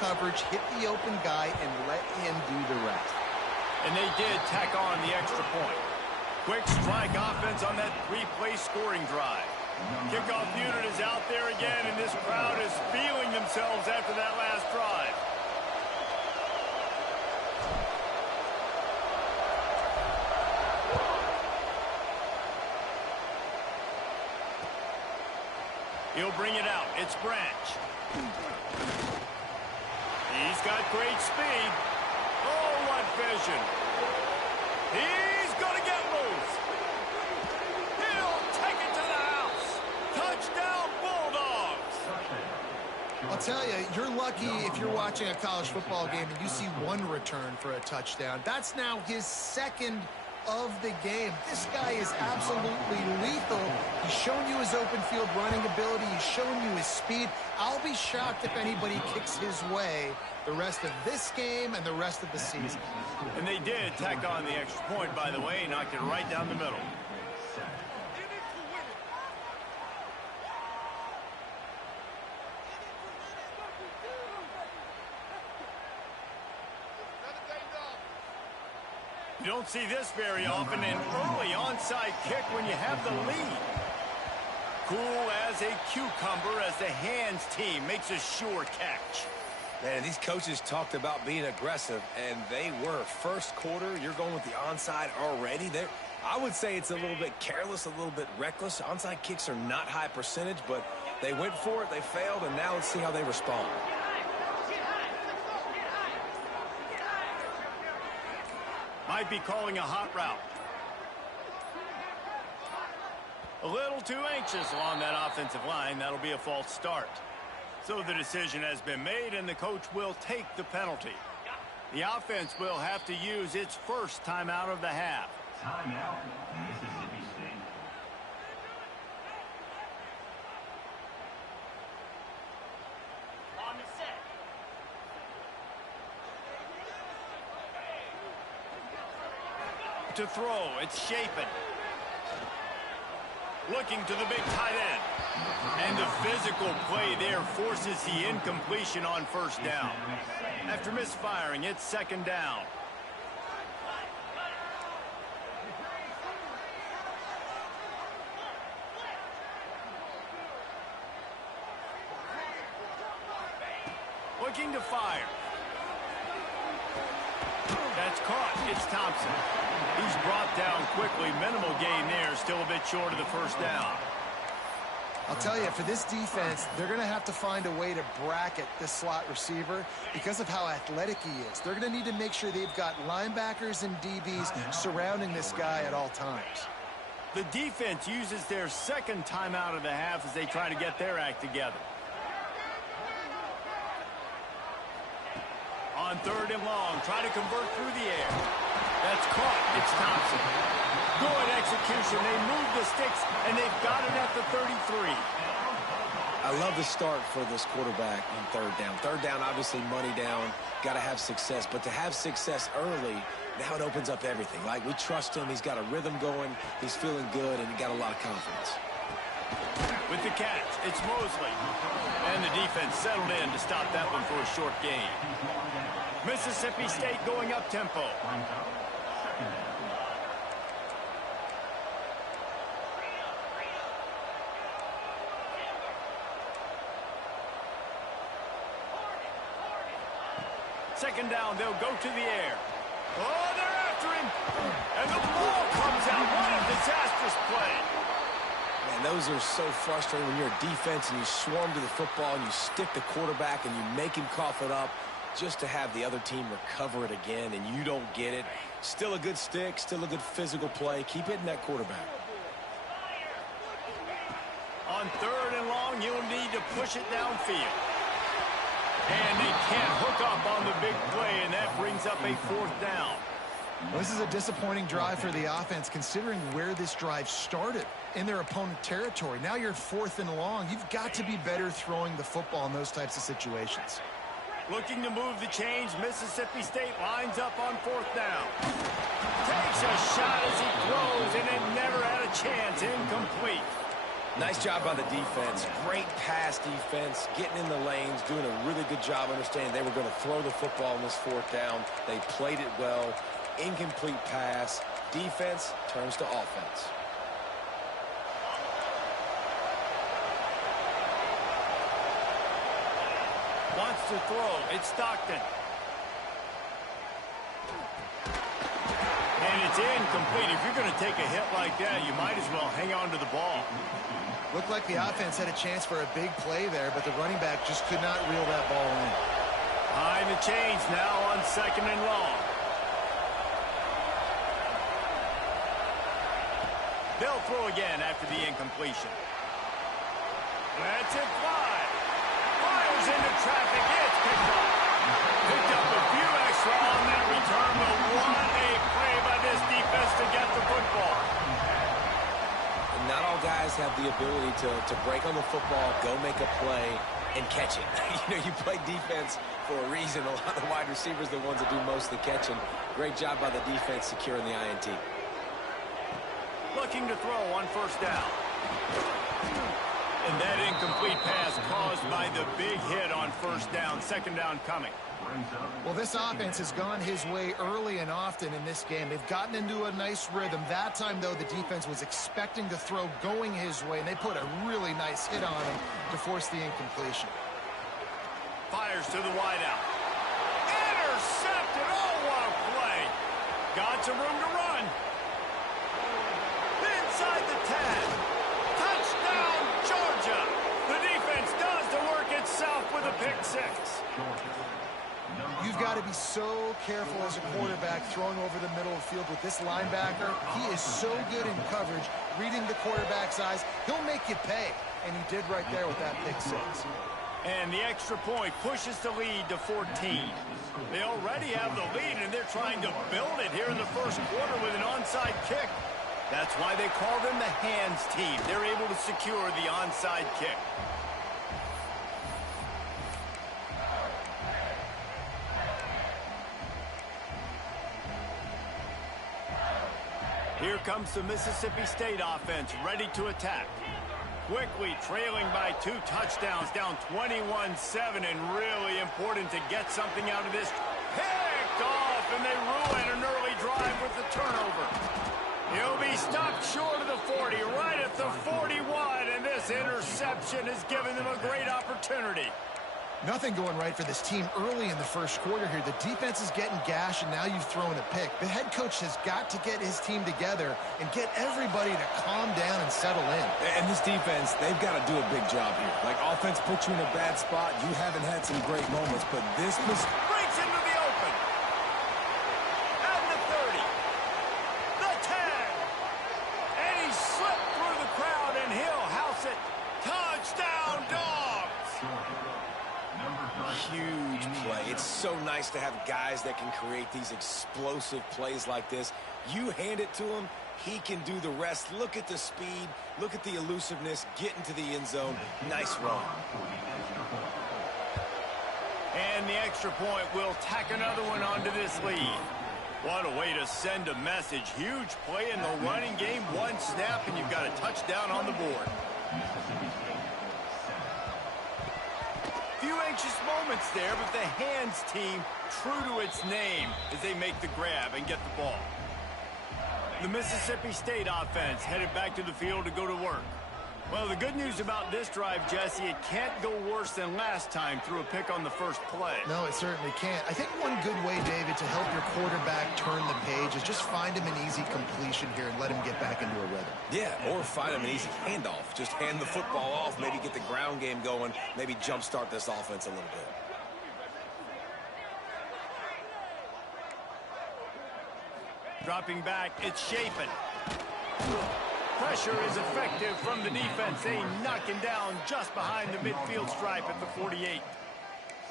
coverage, hit the open guy, and let him do the rest. And they did tack on the extra point. Quick strike offense on that three-play scoring drive. Kickoff unit is out there again, and this crowd is feeling themselves after that last drive. He'll bring it out. It's Branch. He's got great speed. Oh, what vision. He's going to get loose. He'll take it to the house. Touchdown, Bulldogs. I'll tell you, you're lucky if you're watching a college football game and you see one return for a touchdown. That's now his second of the game. This guy is absolutely lethal. He's shown you his open field running ability. He's shown you his speed. I'll be shocked if anybody kicks his way the rest of this game and the rest of the season. And they did tack on the extra point, by the way, knocked it right down the middle. You don't see this very often, an early onside kick when you have the lead. Cool as a cucumber as the hands team makes a sure catch. Man, these coaches talked about being aggressive, and they were. First quarter, you're going with the onside already. I would say it's a little bit careless, a little bit reckless. Onside kicks are not high percentage, but they went for it, they failed, and now let's see how they respond. Might be calling a hot route. A little too anxious along that offensive line. That'll be a false start. So the decision has been made, and the coach will take the penalty. The offense will have to use its first timeout of the half. Timeout, Mississippi State. On the set. To throw, it's Shapen. Looking to the big tight end. And the physical play there forces the incompletion on first down. After misfiring, it's second down. Looking to fire. That's caught. It's Thompson. He's brought down quickly. Minimal gain there. Still a bit short of the first down. I'll tell you, for this defense, they're going to have to find a way to bracket this slot receiver because of how athletic he is. They're going to need to make sure they've got linebackers and DBs surrounding this guy at all times. The defense uses their second timeout of the half as they try to get their act together. On third and long, try to convert through the air. That's caught. It's Thompson. Good execution. They move the sticks, and they've got it at the 33. I love the start for this quarterback on third down. Third down, obviously money down, got to have success. But to have success early, now it opens up everything. Like, we trust him. He's got a rhythm going. He's feeling good, and he got a lot of confidence. With the catch, it's Mosley. And the defense settled in to stop that one for a short gain. Mississippi State going up tempo. Second down, they'll go to the air. Oh, they're after him. And the ball comes out. What a disastrous play. Man, those are so frustrating when you're a defense and you swarm to the football and you stick the quarterback and you make him cough it up just to have the other team recover it again and you don't get it. Still a good stick, still a good physical play. Keep hitting that quarterback. On third and long, you'll need to push it downfield. And they can't hook up on the big play, and that brings up a fourth down. Well, this is a disappointing drive for the offense, considering where this drive started in their opponent territory. Now you're fourth and long. You've got to be better throwing the football in those types of situations. Looking to move the chains, Mississippi State lines up on fourth down. Takes a shot as he throws, and it never had a chance. Incomplete. Nice job by the defense. Great pass defense, getting in the lanes, doing a really good good job understanding they were going to throw the football on this fourth down. They played it well. Incomplete pass. Defense turns to offense. Wants to throw. It's Stockton. And it's incomplete. If you're going to take a hit like that, you might as well hang on to the ball. Looked like the offense had a chance for a big play there, but the running back just could not reel that ball in. Behind the chains now on 2nd and long. They'll throw again after the incompletion. That's it fly. Fires into traffic. It's picked up. Picked up a few extra on that return, but what a play by this defense to get the football. Not all guys have the ability to break on the football, go make a play, and catch it. You play defense for a reason. A lot of the wide receivers are the ones that do most of the catching. Great job by the defense securing the INT. Looking to throw on 1st down. And that incomplete pass caused by the big hit on 1st down. 2nd down coming. Well, this offense has gone his way early and often in this game. They've gotten into a nice rhythm. That time, though, the defense was expecting to throw going his way, and they put a really nice hit on him to force the incompletion. Fires to the wideout. Intercepted. Oh, what a play. Got some room to run. Inside the 10. Touchdown, Georgia. The defense does the work itself with a pick 6. You've got to be so careful as a quarterback throwing over the middle of the field with this linebacker. He is so good in coverage, reading the quarterback's eyes. He'll make you pay, and he did right there with that pick 6. And the extra point pushes the lead to 14. They already have the lead, and they're trying to build it here in the 1st quarter with an onside kick. That's why they call them the hands team. They're able to secure the onside kick. Here comes the Mississippi State offense, ready to attack. Quickly trailing by 2 touchdowns, down 21-7, and really important to get something out of this. Picked off, and they ruin an early drive with the turnover. He'll be stopped short of the 40, right at the 41, and this interception has given them a great opportunity. Nothing going right for this team early in the 1st quarter here. The defense is getting gashed, and now you've thrown a pick. The head coach has got to get his team together and get everybody to calm down and settle in. And this defense, they've got to do a big job here. Like, offense puts you in a bad spot. You haven't had some great moments, but this was... Breaks into the open. At the 30. The 10. And he slipped through the crowd, and he'll house it. Touchdown, Dogs. Huge play. It's so nice to have guys that can create these explosive plays like this. You hand it to him, he can do the rest. Look at the speed. Look at the elusiveness. Get into the end zone. Nice run. And the extra point will tack another one onto this lead. What a way to send a message. Huge play in the running game. 1 snap, and you've got a touchdown on the board. Few anxious moments there, but the hands team true to its name as they make the grab and get the ball. The Mississippi State offense headed back to the field to go to work. Well, the good news about this drive, Jesse, it can't go worse than last time through a pick on the 1st play. No, it certainly can't. I think one good way, David, to help your quarterback turn the page is just find him an easy completion here and let him get back into a rhythm. Yeah, or find him an easy handoff. Just hand the football off, maybe get the ground game going, maybe jumpstart this offense a little bit. Dropping back, it's Chapin. Pressure is effective from the defense. They knock him down just behind the midfield stripe at the 48.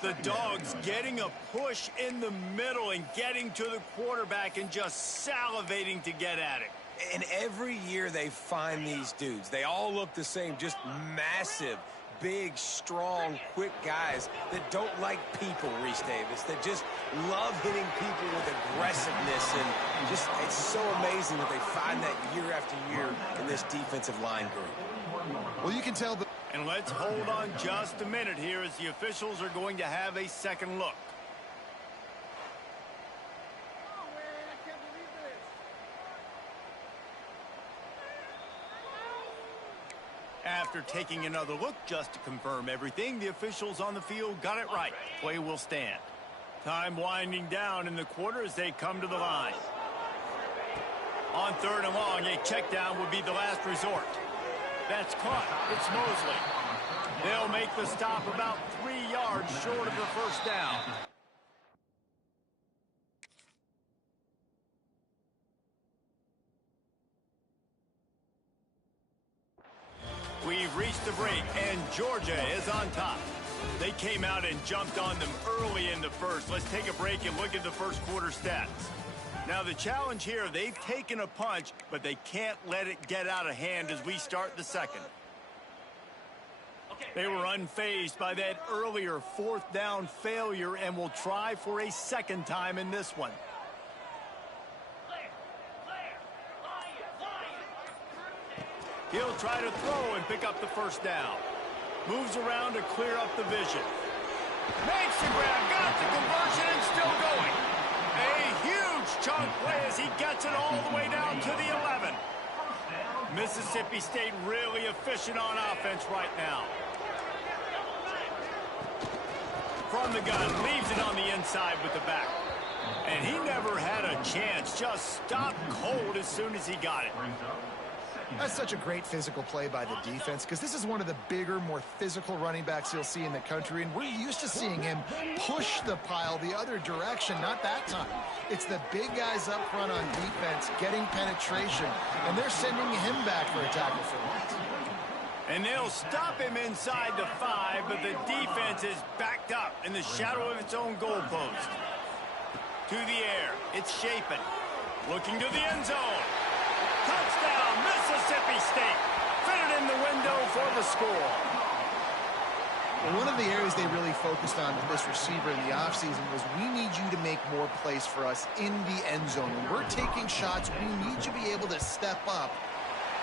The Dogs getting a push in the middle and getting to the quarterback and just salivating to get at it. And every year they find these dudes. They all look the same, just massive, big, strong, quick guys that don't like people, Reese Davis, that just love hitting people with aggressiveness. And just, it's so amazing that they find that year after year in this defensive line group. Well, you can tell And let's hold on just a minute here as the officials are going to have a second look. After taking another look just to confirm everything, the officials on the field got it right. Play will stand. Time winding down in the quarter as they come to the line. On 3rd and long, a check down would be the last resort. That's caught. It's Mosley. They'll make the stop about 3 yards short of the first down. We've reached the break, and Georgia is on top. They came out and jumped on them early in the first. Let's take a break and look at the first quarter stats. Now, the challenge here, they've taken a punch, but they can't let it get out of hand as we start the second. They were unfazed by that earlier 4th down failure and will try for a second time in this one. He'll try to throw and pick up the first down. Moves around to clear up the vision. Makes the grab, got the conversion, and still going. A huge chunk play as he gets it all the way down to the 11. Mississippi State really efficient on offense right now. From the gun, leaves it on the inside with the back. And he never had a chance, just stopped cold as soon as he got it. That's such a great physical play by the defense because this is one of the bigger, more physical running backs you'll see in the country, and we're used to seeing him push the pile the other direction, not that time. It's the big guys up front on defense getting penetration, and they're sending him back for a tackle for loss. And they'll stop him inside the 5, but the defense is backed up in the shadow of its own goalpost. To the air, it's Shapen. Looking to the end zone. Touchdown, Mississippi State. Fitted in the window for the score. Well, one of the areas they really focused on with this receiver in the offseason was we need you to make more plays for us in the end zone. When we're taking shots, we need you to be able to step up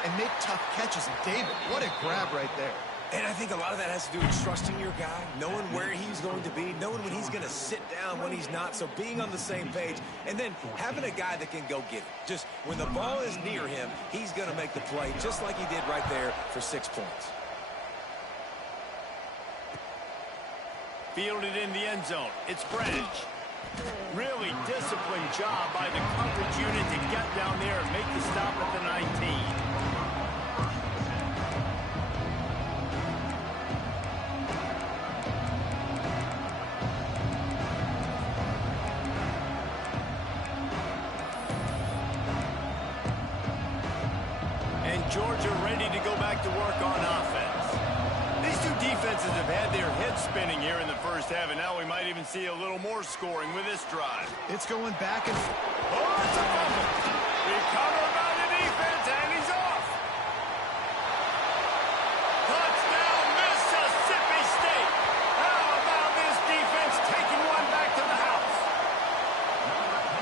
and make tough catches. And David, what a grab right there. And I think a lot of that has to do with trusting your guy, knowing where he's going to be, knowing when he's going to sit down, when he's not, so being on the same page, and then having a guy that can go get it. Just when the ball is near him, he's going to make the play, just like he did right there for 6 points. Fielded in the end zone. It's Branch. Really disciplined job by the coverage unit to get down there and make the stop at the 19. Georgia ready to go back to work on offense. These two defenses have had their heads spinning here in the first half, and now we might even see a little more scoring with this drive. It's going back and forth. Oh, it's a fumble. Recovered by the defense, and he's off. Touchdown, Mississippi State. How about this defense taking one back to the house?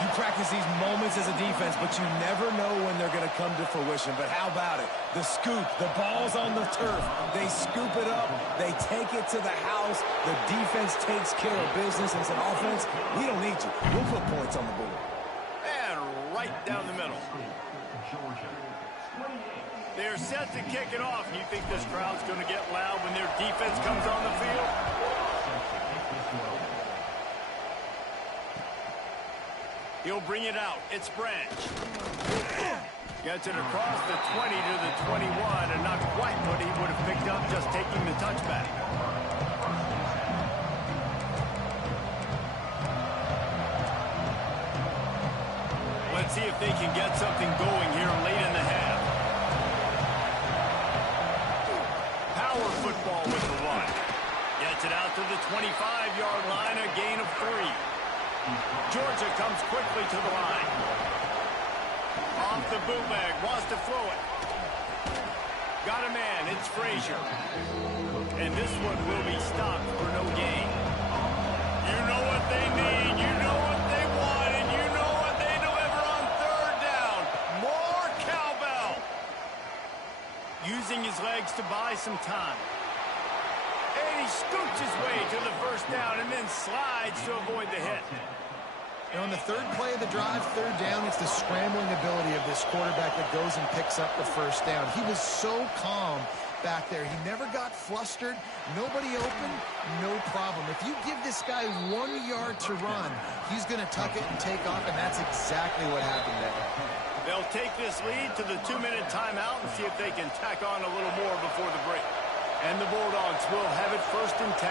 You practice these moments as a defense, but you never know when they're going to come to fruition. But how about it? The scoop, the ball's on the turf. They scoop it up. They take it to the house. The defense takes care of business and says, offense, we don't need you. We'll put points on the board. And right down the middle. They're set to kick it off. You think this crowd's going to get loud when their defense comes on the field? He'll bring it out. It's Branch. Gets it across the 20 to the 21, and not quite what he would have picked up just taking the touchback. Let's see if they can get something going here late in the half. Power football with the run. Gets it out to the 25-yard line, a gain of 3. Georgia comes quickly to the line. Off the bootleg, wants to throw it. Got a man, it's Frazier. And this one will be stopped for no gain. You know what they need, you know what they want, and you know what they deliver on 3rd down. More cowbell. Using his legs to buy some time. he scoops his way to the first down and then slides to avoid the hit. And on the third play of the drive, third down, it's the scrambling ability of this quarterback that goes and picks up the first down. He was so calm back there. He never got flustered. Nobody open, no problem. If you give this guy 1 yard to run, he's going to tuck it and take off, and that's exactly what happened there. They'll take this lead to the 2-minute timeout and see if they can tack on a little more before the break. And the Bulldogs will have it 1st and 10.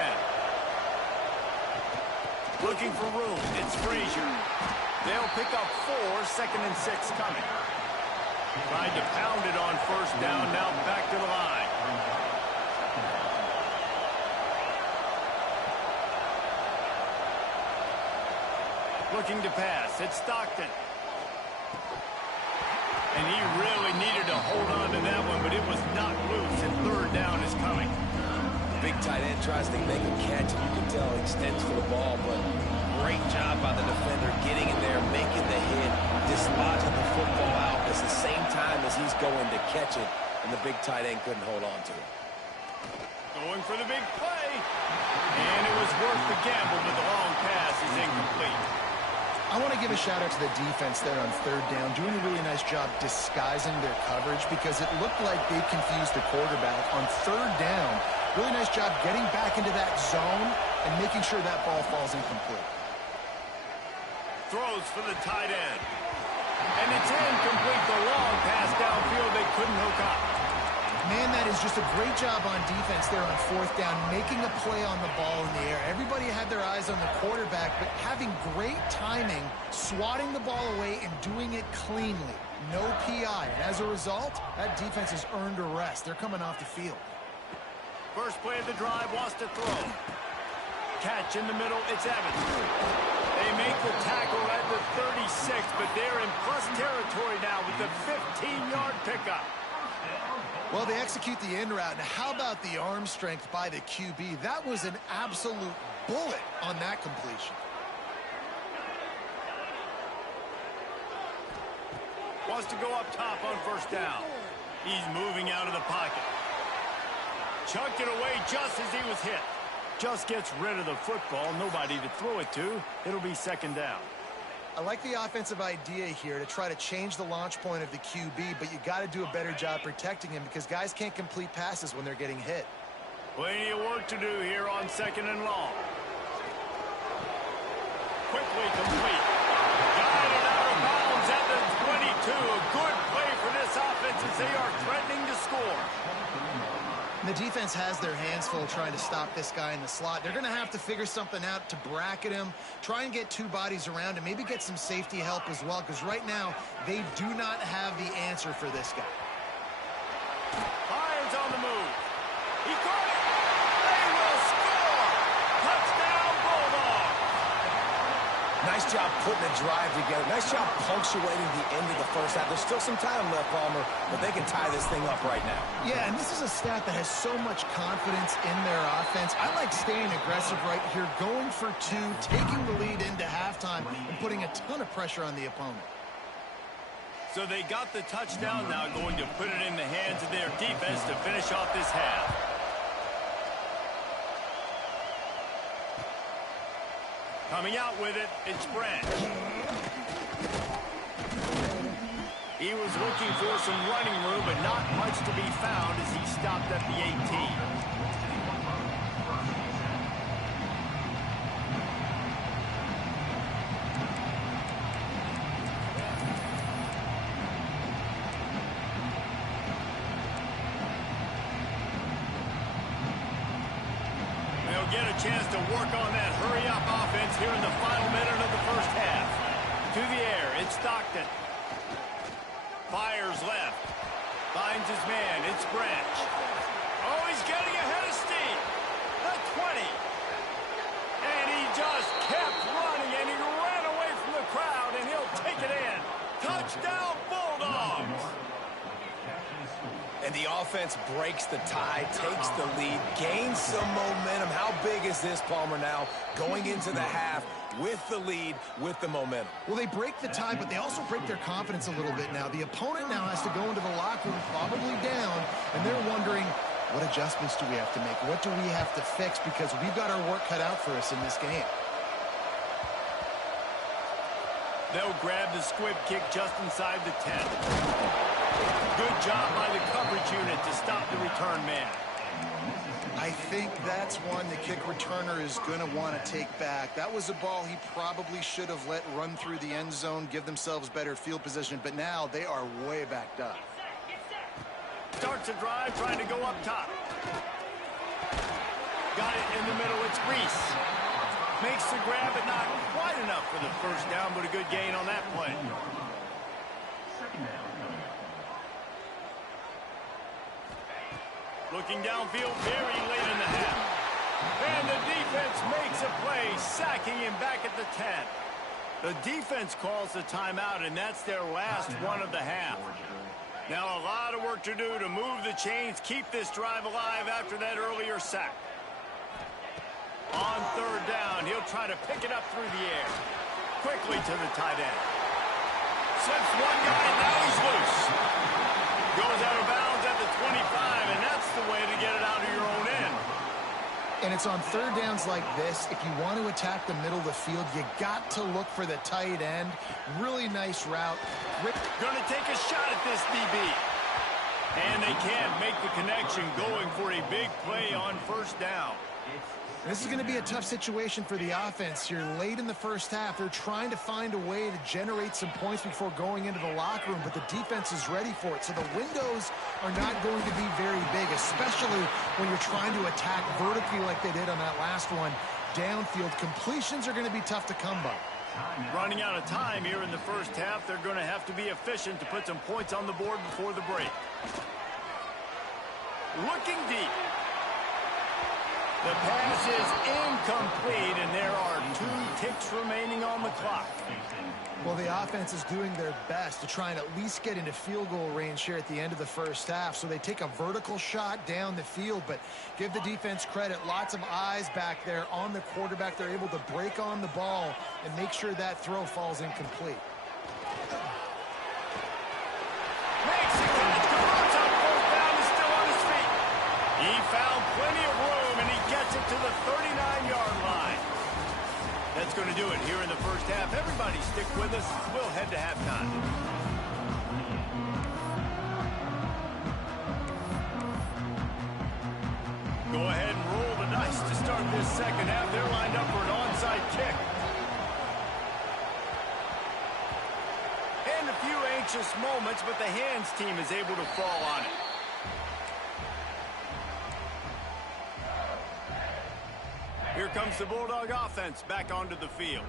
Looking for room, it's Frazier. They'll pick up 4, 2nd and 6 coming. Tried to pound it on first down, now back to the line. Looking to pass, it's Stockton. And he really needed to hold on to that one, but it was not loose, and third down is coming. Big tight end tries to make a catch, and you can tell he extends for the ball, but great job by the defender getting in there, making the hit, dislodging the football out at the same time as he's going to catch it, and the big tight end couldn't hold on to it. Going for the big play, and it was worth the gamble, but the long pass is incomplete. I want to give a shout-out to the defense there on third down, doing a really nice job disguising their coverage because it looked like they confused the quarterback on third down. Really nice job getting back into that zone and making sure that ball falls incomplete. Throws for the tight end. And it's incomplete. The long pass downfield they couldn't hook up. Man, that is just a great job on defense there on fourth down, making a play on the ball in the air. Everybody had their eyes on the quarterback, but having great timing, swatting the ball away, and doing it cleanly. No PI. And as a result, that defense has earned a rest. They're coming off the field. First play of the drive, wants to throw. Catch in the middle, it's Evans. They make the tackle at the 36, but they're in plus territory now with the 15-yard pickup. Well, they execute the in route. Now, how about the arm strength by the QB? That was an absolute bullet on that completion. Wants to go up top on first down. He's moving out of the pocket. Chucked it away just as he was hit. Just gets rid of the football. Nobody to throw it to. It'll be second down. I like the offensive idea here to try to change the launch point of the QB, but you got to do a better job protecting him because guys can't complete passes when they're getting hit. Plenty of work to do here on 2nd and long. Quickly complete. Guided out of bounds at the 22. A good play for this offense as they are threatening to score. And the defense has their hands full trying to stop this guy in the slot. They're going to have to figure something out to bracket him, try and get two bodies around him, maybe get some safety help as well, because right now they do not have the answer for this guy. Hines on the move. He caught it. They will score. Touchdown, Bulldogs. Nice job putting a drive together. Nice job punctuating the end of the first half. There's still some time left, Palmer, but they can tie this thing up right now. Yeah, and this is a stat that has so much confidence in their offense. I like staying aggressive right here, going for two, taking the lead into halftime, and putting a ton of pressure on the opponent. So they got the touchdown, now going to put it in the hands of their defense to finish off this half. Coming out with it, it's Branch. He was looking for some running room, but not much to be found as he stopped at the 18. Get a chance to work on that hurry-up offense here in the final minute of the first half. To the air, it's Stockton. Fires left. Finds his man, it's Branch. Oh, he's getting ahead of steam. The 20. And he just kept running, and he ran away from the crowd, and he'll take it in. Touchdown, Bulldogs! And the offense breaks the tie, takes the lead, gains some momentum. How big is this, Palmer, now going into the half with the lead, with the momentum? Well, they break the tie, but they also break their confidence a little bit now. The opponent now has to go into the locker room probably down, and they're wondering, What adjustments do we have to make? What do we have to fix? Because we've got our work cut out for us in this game. They'll grab the squib kick just inside the 10. Good job by the coverage unit to stop the return man. I think that's one the kick returner is going to want to take back. That was a ball he probably should have let run through the end zone, give themselves better field position, but now they are way backed up. Starts a drive, trying to go up top. Got it in the middle, it's Reese. Makes the grab, but not quite enough for the first down, but a good gain on that play. Looking downfield very late in the half. And the defense makes a play, sacking him back at the 10. The defense calls the timeout, and that's their last one of the half. Now a lot of work to do to move the chains, keep this drive alive after that earlier sack. On third down, he'll try to pick it up through the air. Quickly to the tight end. Slips one guy, now he's loose. Goes out of bounds at the 25, and that's the way to get it out of your own end. And it's on third downs like this. If you want to attack the middle of the field, you got to look for the tight end. Really nice route. Going to take a shot at this DB. And they can't make the connection, going for a big play on first down. This is going to be a tough situation for the offense here. Late in the first half, they're trying to find a way to generate some points before going into the locker room, but the defense is ready for it. So the windows are not going to be very big, especially when you're trying to attack vertically like they did on that last one. Downfield completions are going to be tough to come by. Running out of time here in the first half, they're going to have to be efficient to put some points on the board before the break. Looking deep. The pass is incomplete, and there are 2 ticks remaining on the clock. Well, the offense is doing their best to try and at least get into field goal range here at the end of the first half. So they take a vertical shot down the field, but give the defense credit. Lots of eyes back there on the quarterback. They're able to break on the ball and make sure that throw falls incomplete. Makes the catch. Converts on fourth down, is still on his feet. He found plenty of room, and he gets it to the 39-yard line. That's going to do it here in the first half. Everybody stick with us. We'll head to halftime. Go ahead and roll the dice to start this second half. They're lined up for an onside kick. And a few anxious moments, but the hands team is able to fall on it. Here comes the Bulldog offense back onto the field.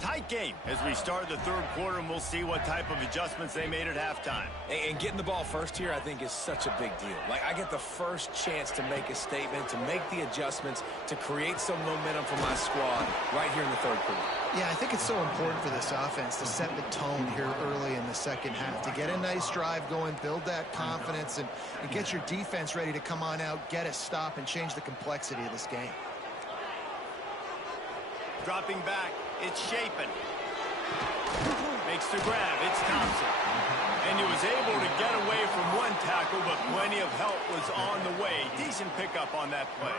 Tight game as we start the third quarter, and we'll see what type of adjustments they made at halftime. And getting the ball first here, I think, is such a big deal. Like, I get the first chance to make a statement, to make the adjustments, to create some momentum for my squad right here in the third quarter. Yeah, I think it's so important for this offense to set the tone here early in the second half, to get a nice drive going, build that confidence, and get your defense ready to come on out, get a stop, and change the complexity of this game. Dropping back, it's Shapen. Makes the grab, it's Thompson. And he was able to get away from one tackle, but plenty of help was on the way. Decent pickup on that play.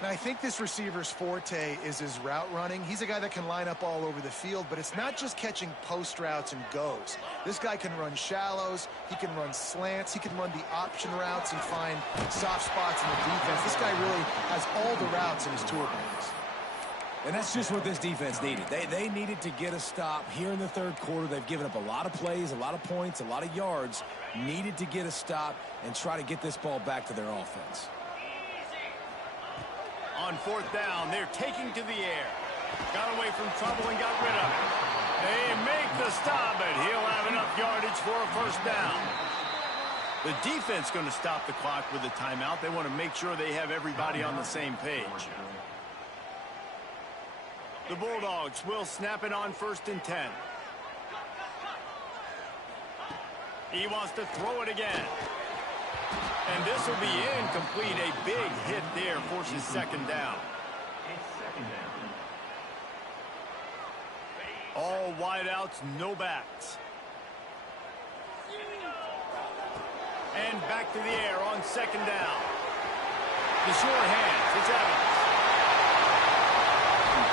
Now, I think this receiver's forte is his route running. He's a guy that can line up all over the field, but it's not just catching post routes and goes. This guy can run shallows, he can run slants, he can run the option routes and find soft spots in the defense. This guy really has all the routes in his toolbox. And that's just what this defense needed. They needed to get a stop here in the third quarter. They've given up a lot of plays, a lot of points, a lot of yards. Needed to get a stop and try to get this ball back to their offense. On fourth down, they're taking to the air. Got away from trouble and got rid of it. They make the stop, but he'll have enough yardage for a first down. The defense going to stop the clock with a timeout. They want to make sure they have everybody on the same page. The Bulldogs will snap it on 1st and 10. He wants to throw it again. And this will be incomplete. A big hit there forces second down. All wideouts, no backs. And back to the air on second down. The short hands, it's Evans.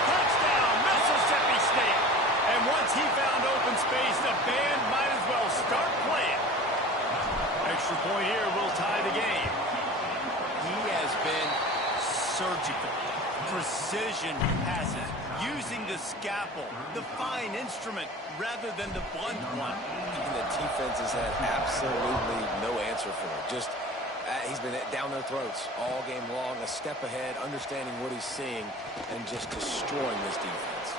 Touchdown, Mississippi State. And once he found open space, the band might as well start playing. Extra point here will tie the game. He has been surgical. Precision passes, using the scalpel, the fine instrument, rather than the blunt one. And the defense has had absolutely no answer for it. Just, he's been down their throats all game long, a step ahead, understanding what he's seeing, and just destroying this defense.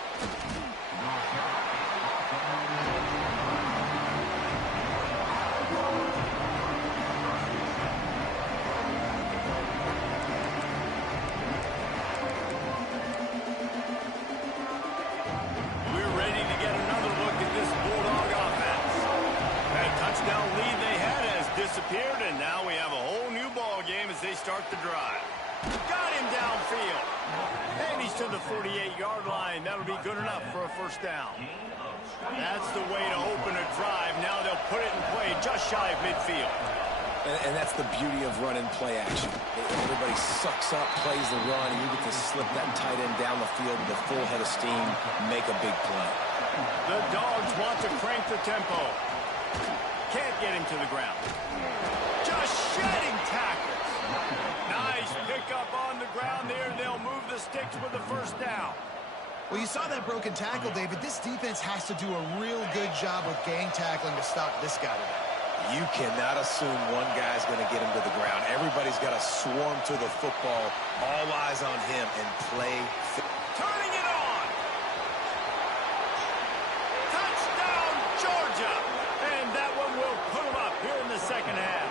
Disappeared, and now we have a whole new ball game as they start the drive. Got him downfield. And he's to the 48-yard line. That'll be good enough for a first down. That's the way to open a drive. Now they'll put it in play just shy of midfield. And that's the beauty of run and play action. Everybody sucks up, plays the run, and you get to slip that tight end down the field with a full head of steam, make a big play. The Dogs want to crank the tempo. Can't get him to the ground. Just shedding tackles. Nice pickup on the ground there. They'll move the sticks with the first down. Well, you saw that broken tackle, David. This defense has to do a real good job with gang tackling to stop this guy today. You cannot assume one guy's going to get him to the ground. Everybody's got to swarm to the football. All eyes on him and play. Turning it on. Touchdown, Georgia. And that one will put him up here in the second half.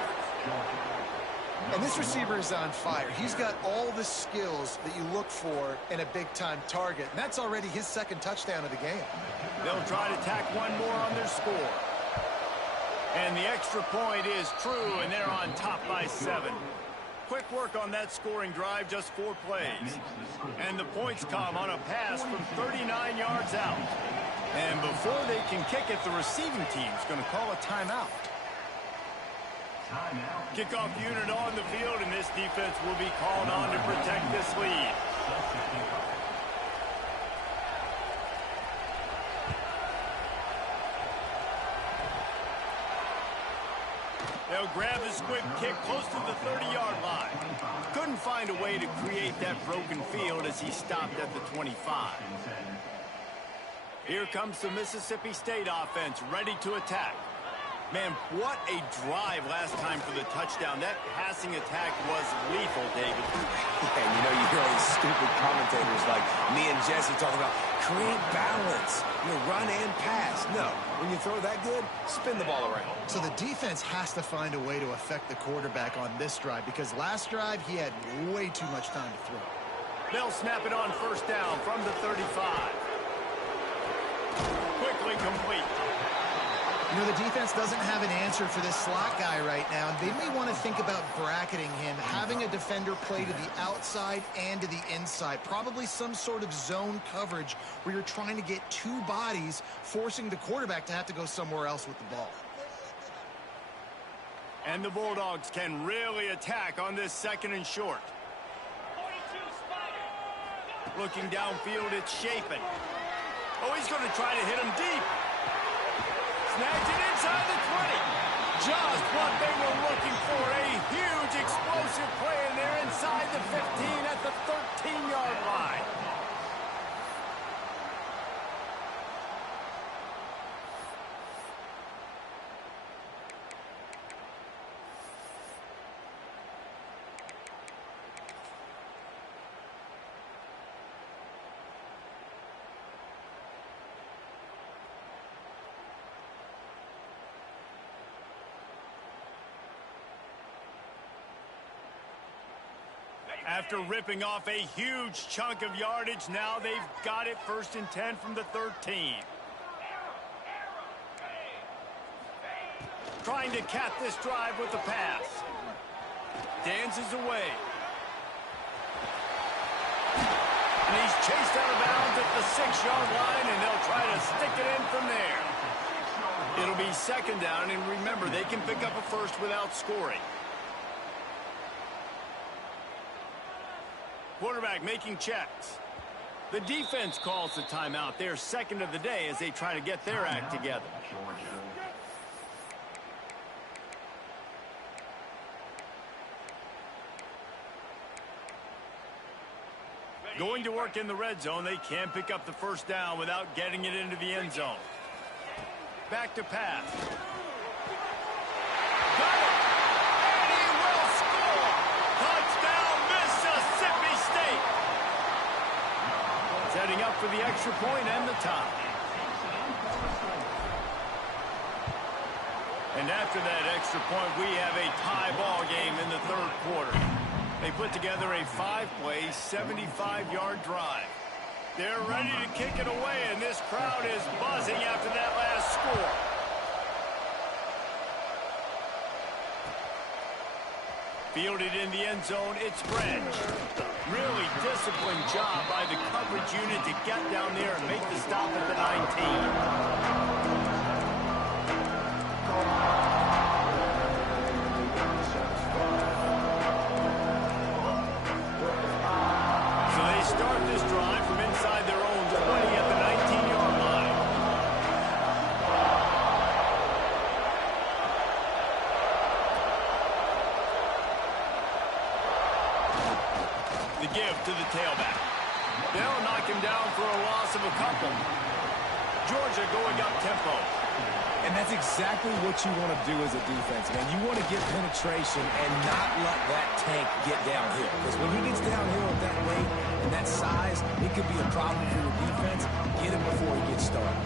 And this receiver is on fire. He's got all the skills that you look for in a big-time target. And that's already his second touchdown of the game. They'll try to tack one more on their score. And the extra point is true, and they're on top by 7. Quick work on that scoring drive, just 4 plays. And the points come on a pass from 39 yards out. And before they can kick it, the receiving team's going to call a timeout. Kickoff unit on the field, and this defense will be called on to protect this lead. They'll grab this quick kick close to the 30-yard line. Couldn't find a way to create that broken field as he stopped at the 25. Here comes the Mississippi State offense, ready to attack. Man, what a drive last time for the touchdown. That passing attack was lethal, David. And you know, you hear all these stupid commentators like me and Jesse talking about create balance, run and pass. No, when you throw that good, spin the ball around. So the defense has to find a way to affect the quarterback on this drive, because last drive he had way too much time to throw. They'll snap it on first down from the 35. Quickly complete. You know, the defense doesn't have an answer for this slot guy right now. They may want to think about bracketing him, having a defender play to the outside and to the inside. Probably some sort of zone coverage where you're trying to get 2 bodies, forcing the quarterback to have to go somewhere else with the ball. And the Bulldogs can really attack on this second and short. Looking downfield, it's Shapen. Oh, he's going to try to hit him deep. Snags it inside the 20. Just what they were looking for. A huge explosive play, and they're inside the 15 at the 13-yard line. After ripping off a huge chunk of yardage, now they've got it first and 10 from the 13. Trying to cap this drive with the pass. Dances away. And he's chased out of bounds at the 6-yard line, and they'll try to stick it in from there. It'll be second down, and remember, they can pick up a first without scoring. Quarterback making checks. The defense calls the timeout. They're second of the day as they try to get their act together. Going to work in the red zone. They can't pick up the first down without getting it into the end zone. Back to pass. Got it! And he will score! Touchdown, Mississippi State! Setting up for the extra point and the tie. And after that extra point, we have a tie ball game in the third quarter. They put together a 5-play, 75-yard drive. They're ready to kick it away, and this crowd is buzzing after that last score. Fielded in the end zone, it's French. Really disciplined job by the coverage unit to get down there and make the stop at the 19. Start this drive from inside their own 20 at the 19-yard line. The give to the tailback. They'll knock him down for a loss of a couple. Georgia going up tempo. And that's exactly what you want to do as a defense, man. You want to get penetration and not let that tank get downhill. Because when he gets downhill at that weight and that size, it could be a problem for your defense. Get him before he gets started.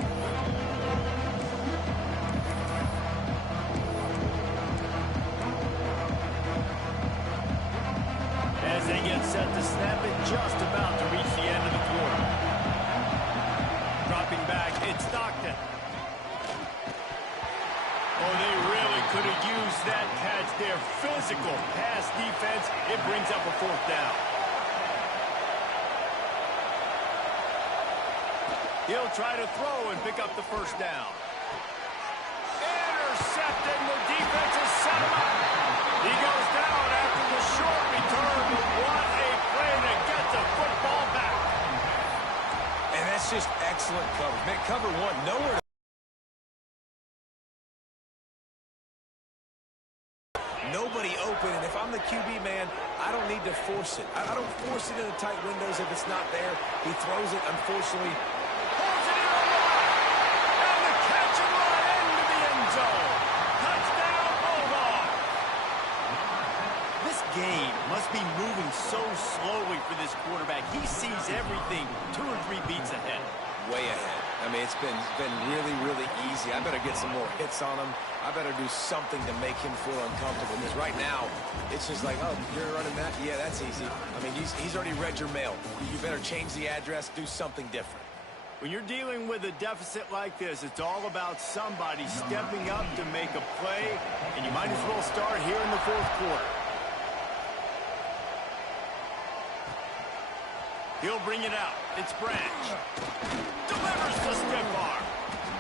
As they get set to snap it, just about to reach the end of the quarter. Dropping back, it's Stockton. Oh, they really could have used that catch there. Physical pass defense. It brings up a fourth down. He'll try to throw and pick up the first down. Intercepted. The defense has set him up. He goes down after the short return. What a play to get the football back. And that's just excellent coverage. Man, cover one. Nowhere to nobody open, and if I'm the QB, man, I don't need to force it. I don't force it into tight windows if it's not there. He throws it, unfortunately. Pulls it in the line. And the catch and run into the end zone. Touchdown, Bulldog. This game must be moving so slowly for this quarterback. He sees everything 2 or 3 beats ahead. Way ahead. I mean, it's been really, really easy. I better get some more hits on him. I better do something to make him feel uncomfortable. Because right now, it's just like, oh, you're running that? Yeah, that's easy. I mean, he's already read your mail. You better change the address, do something different. When you're dealing with a deficit like this, it's all about somebody stepping up to make a play, and you might as well start here in the fourth quarter. He'll bring it out. It's Branch. Delivers the stiff arm.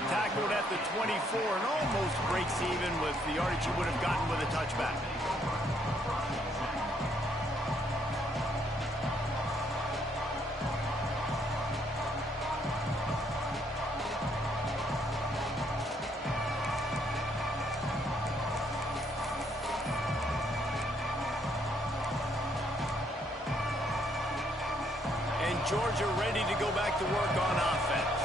Tackled at the 24 and almost breaks even with the yardage he would have gotten with a touchback. Georgia ready to go back to work on offense.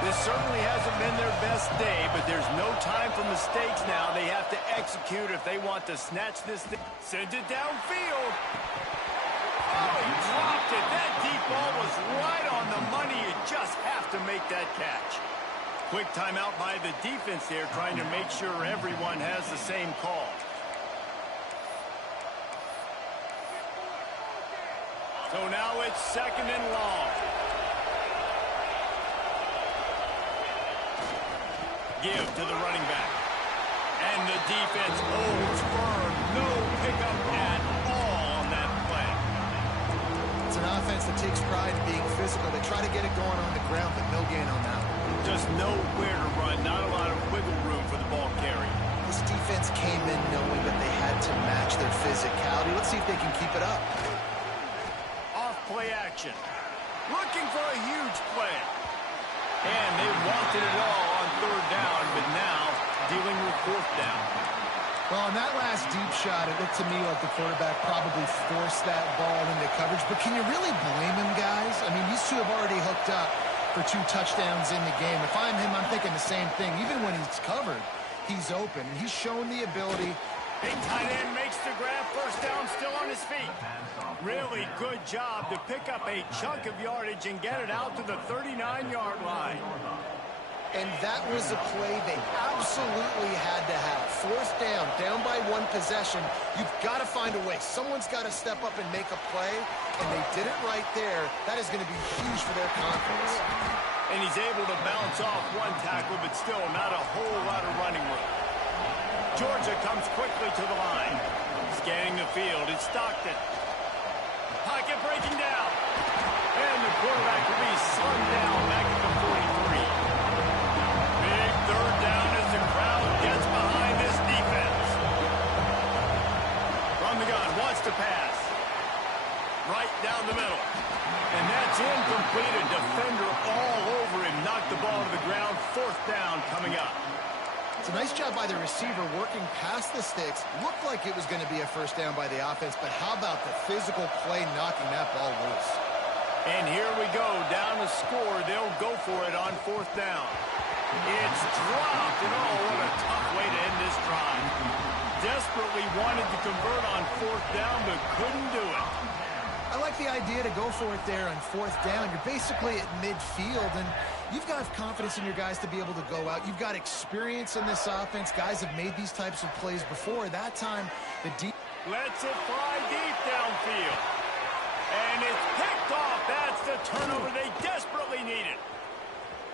This certainly hasn't been their best day, but there's no time for mistakes now. They have to execute if they want to snatch this thing. Send it downfield. Oh, he dropped it. That deep ball was right on the money. You just have to make that catch. Quick timeout by the defense there, trying to make sure everyone has the same call. So now it's second and long. Give to the running back. And the defense holds firm. No pickup at all on that play. It's an offense that takes pride in being physical. They try to get it going on the ground, but no gain on that one. Just nowhere to run. Not a lot of wiggle room for the ball carrier. This defense came in knowing that they had to match their physicality. Let's see if they can keep it up. Off play action. Looking for a huge play. And they wanted it all on third down, but now dealing with fourth down. Well, on that last deep shot, it looked to me like the quarterback probably forced that ball into coverage. But can you really blame him, guys? I mean, these two have already hooked up for 2 touchdowns in the game. If I'm him, I'm thinking the same thing. Even when he's covered, he's open. He's shown the ability. Big tight end makes the grab. First down, still on his feet. Really good job to pick up a chunk of yardage and get it out to the 39-yard line. And that was a play they absolutely had to have. Fourth down, down by 1 possession. You've got to find a way. Someone's got to step up and make a play, and they did it right there. That is going to be huge for their confidence. And he's able to bounce off 1 tackle, but still not a whole lot of running room. Georgia comes quickly to the line. Scanning the field, it's Stockton. Pocket breaking down. And the quarterback will be slung down back at the 43. Big third down as the crowd gets behind this defense. From the gun, wants to pass. Right down the middle. And that's incomplete. A defender all over him. Knocked the ball to the ground. Fourth down coming up. It's a nice job by the receiver working past the sticks. Looked like it was going to be a first down by the offense, but how about the physical play knocking that ball loose? And here we go, down to score. They'll go for it on fourth down. It's dropped, and oh, what a tough way to end this drive. Desperately wanted to convert on fourth down, but couldn't do it. I like the idea to go for it there on fourth down. You're basically at midfield, and you've got confidence in your guys to be able to go out. You've got experience in this offense. Guys have made these types of plays before. That time, the deep... Lets it fly deep downfield. And it's picked off. That's the turnover they desperately needed.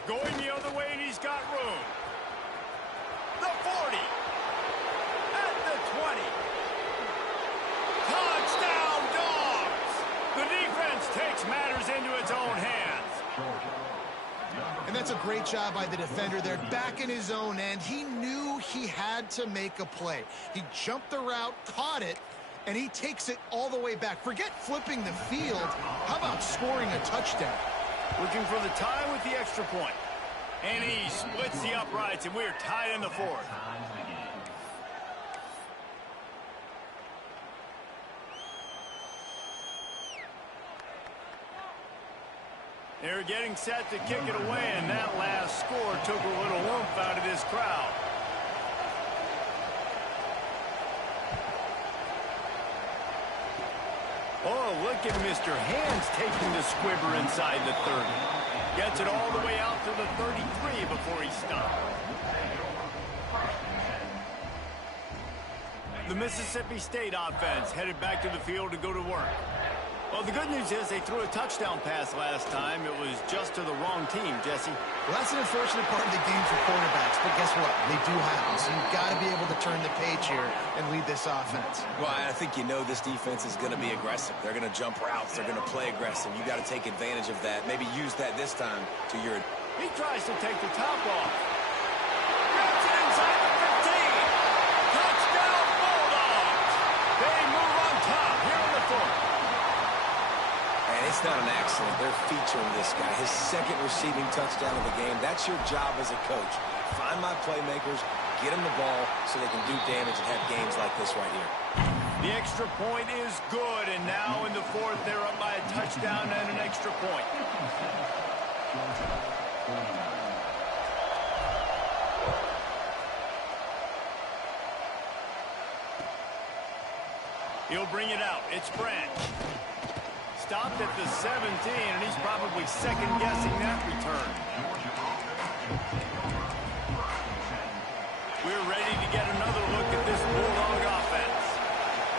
Going the other way, and he's got room. The 40. At the 20. Touchdown, Dogs! The defense takes matters into its own hands. And that's a great job by the defender there, back in his own end. He knew he had to make a play. He jumped the route, caught it, and he takes it all the way back. Forget flipping the field. How about scoring a touchdown? Looking for the tie with the extra point. And he splits the uprights, and we're tied in the fourth. They're getting set to kick it away, and that last score took a little oomph out of this crowd. Oh, look at Mr. Hands taking the squibber inside the 30. Gets it all the way out to the 33 before he stopped. The Mississippi State offense headed back to the field to go to work. Well, the good news is they threw a touchdown pass last time. It was just to the wrong team, Jesse. Well, that's an unfortunate part of the game for quarterbacks, but guess what? They do happen, so you've got to be able to turn the page here and lead this offense. Well, I think you know this defense is going to be aggressive. They're going to jump routes. They're going to play aggressive. You got to take advantage of that. Maybe use that this time to your... He tries to take the top off. Grabs it inside the 15. Touchdown, Bulldogs. They move on top here in the fourth. And it's not an accident. They're featuring this guy. His second receiving touchdown of the game. That's your job as a coach. Find my playmakers, get them the ball so they can do damage and have games like this right here. The extra point is good, and now in the fourth, they're up by a touchdown and an extra point. He'll bring it out. It's Branch. Stopped at the 17, and he's probably second-guessing that return. We're ready to get another look at this Bulldog offense.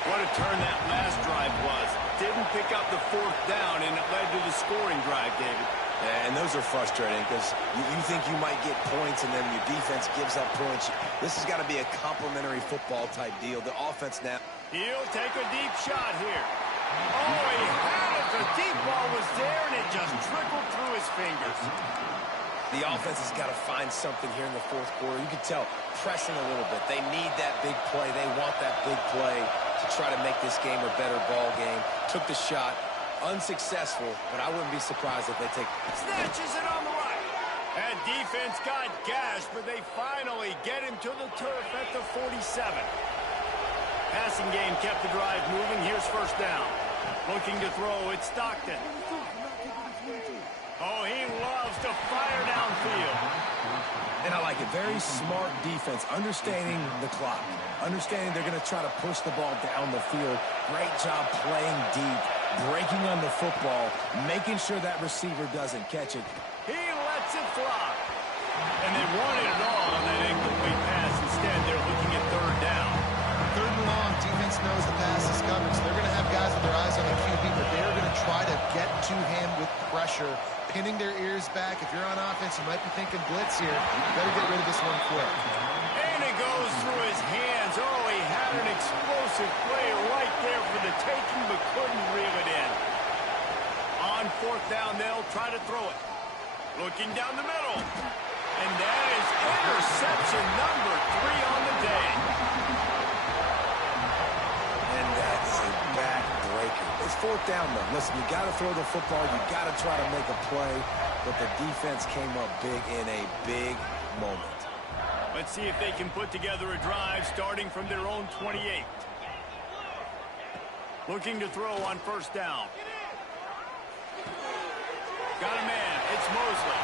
What a turn that last drive was. Didn't pick up the fourth down, and it led to the scoring drive, David. Yeah, and those are frustrating because you think you might get points, and then your defense gives up points. This has got to be a complimentary football-type deal. The offense now... He'll take a deep shot here. Oh, he had it. The deep ball was there, and it just trickled through his fingers. The offense has got to find something here in the fourth quarter. You can tell pressing a little bit. They need that big play. They want that big play to try to make this game a better ball game. Took the shot. Unsuccessful, but I wouldn't be surprised if they take... Snatches it on the right. That defense got gashed, but they finally get him to the turf at the 47. Passing game kept the drive moving. Here's first down. Looking to throw, it's Stockton. Oh, he loves to fire downfield. And I like it. Very smart defense, understanding the clock, understanding they're going to try to push the ball down the field. Great job playing deep, breaking on the football, making sure that receiver doesn't catch it. He lets it fly. And they wanted it all on that incomplete pass. Instead, they're looking at third down. Third and long, defense knows the pass is coming, so they're going to have guys with their eyes on the QB, but they're going to try to get to him with pressure, pinning their ears back. If you're on offense, you might be thinking blitz here. You better get rid of this one quick. And it goes through his hands. Oh, he had an explosive play right there for the taking, but couldn't reel it in. On fourth down, they'll try to throw it. Looking down the middle. And that is interception number 3 on the day. And that's a backbreaker. It's fourth down, though. Listen, you got to throw the football. You got to try to make a play. But the defense came up big in a big moment. Let's see if they can put together a drive starting from their own 28. Looking to throw on first down. Got a man. It's Mosley.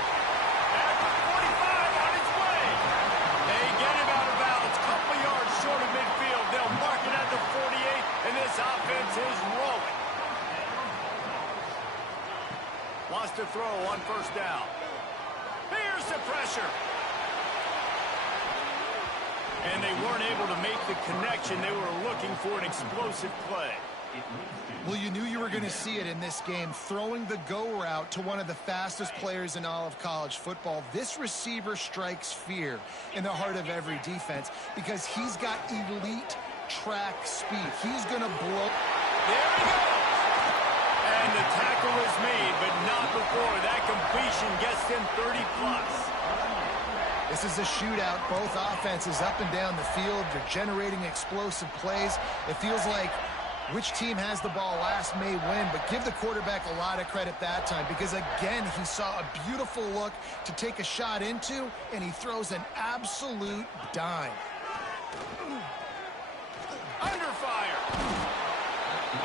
At the 45 on its way. They get him out of bounds. Couple yards short of midfield. They'll mark it at the 48, and this offense is rolling. Wants to throw on first down. Here's the pressure. And they weren't able to make the connection. They were looking for an explosive play. Well, you knew you were going to see it in this game, throwing the go route to one of the fastest players in all of college football. This receiver strikes fear in the heart of every defense because he's got elite track speed. He's going to blow. There he goes. And the tackle is made, but not before that completion gets him 30-plus. This is a shootout. Both offenses up and down the field. They're generating explosive plays. It feels like which team has the ball last may win, but give the quarterback a lot of credit that time because, again, he saw a beautiful look to take a shot into, and he throws an absolute dime. Under fire.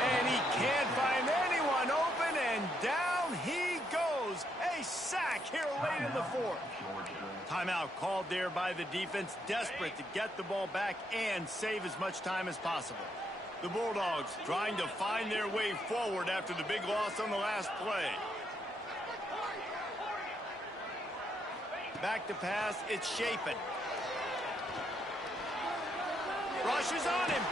And he can't find anyone open, and down he goes. A sack here late in the fourth. Timeout called there by the defense, desperate to get the ball back and save as much time as possible. The Bulldogs trying to find their way forward after the big loss on the last play. Back to pass, it's Shapen. Rushes on him.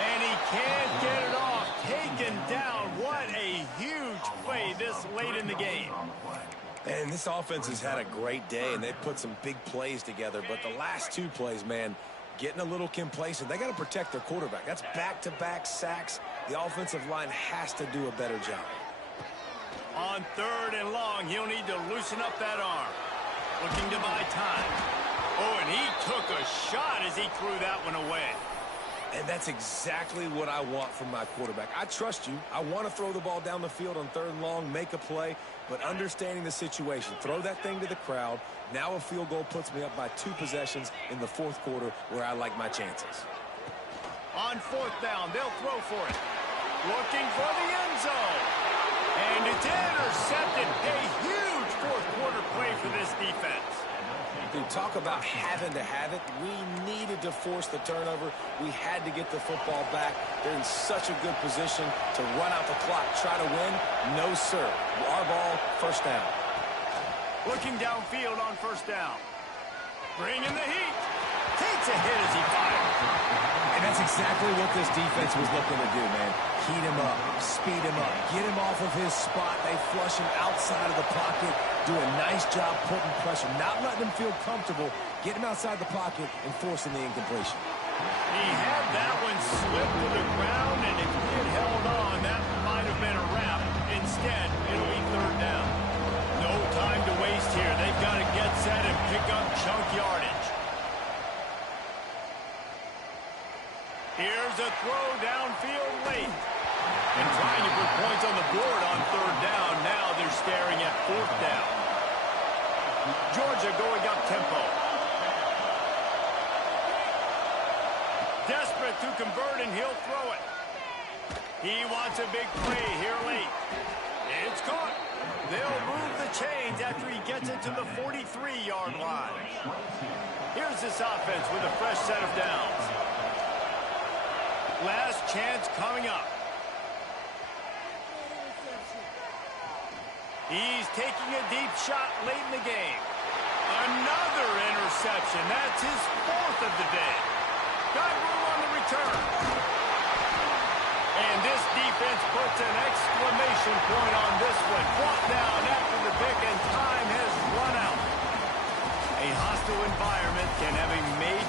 And he can't get it off. Taken down. What a huge play this late in the game. And this offense has had a great day, and they've put some big plays together. But the last 2 plays, man, getting a little complacent. They got to protect their quarterback. That's back-to-back sacks. The offensive line has to do a better job. On third and long, he'll need to loosen up that arm. Looking to buy time. Oh, and he took a shot as he threw that one away. And that's exactly what I want from my quarterback. I trust you. I want to throw the ball down the field on third and long, make a play, but understanding the situation. Throw that thing to the crowd. Now a field goal puts me up by 2 possessions in the fourth quarter where I like my chances. On fourth down, they'll throw for it. Looking for the end zone. And it's intercepted. A huge fourth quarter play for this defense. Dude, talk about having to have it. We needed to force the turnover. We had to get the football back. They're in such a good position to run out the clock, try to win. No, sir. Our ball, first down. Looking downfield on first down. Bringing the heat. Takes a hit as he fires. And that's exactly what this defense was looking to do, man. Heat him up, speed him up, get him off of his spot. They flush him outside of the pocket, do a nice job putting pressure, not letting him feel comfortable, get him outside the pocket and forcing the incompletion. He had that one slip to the ground, and if he had held on, that might have been a wrap. Instead, it'll be third down. No time to waste here. They've throw downfield late. And trying to put points on the board on third down. Now they're staring at fourth down. Georgia going up tempo. Desperate to convert, and he'll throw it. He wants a big play here late. It's caught. They'll move the chains after he gets it to the 43-yard line. Here's this offense with a fresh set of downs. Last chance coming up. He's taking a deep shot late in the game. Another interception. That's his fourth of the day. Got room on the return. And this defense puts an exclamation point on this one. Brought down after the pick, and time has run out. A hostile environment can have a major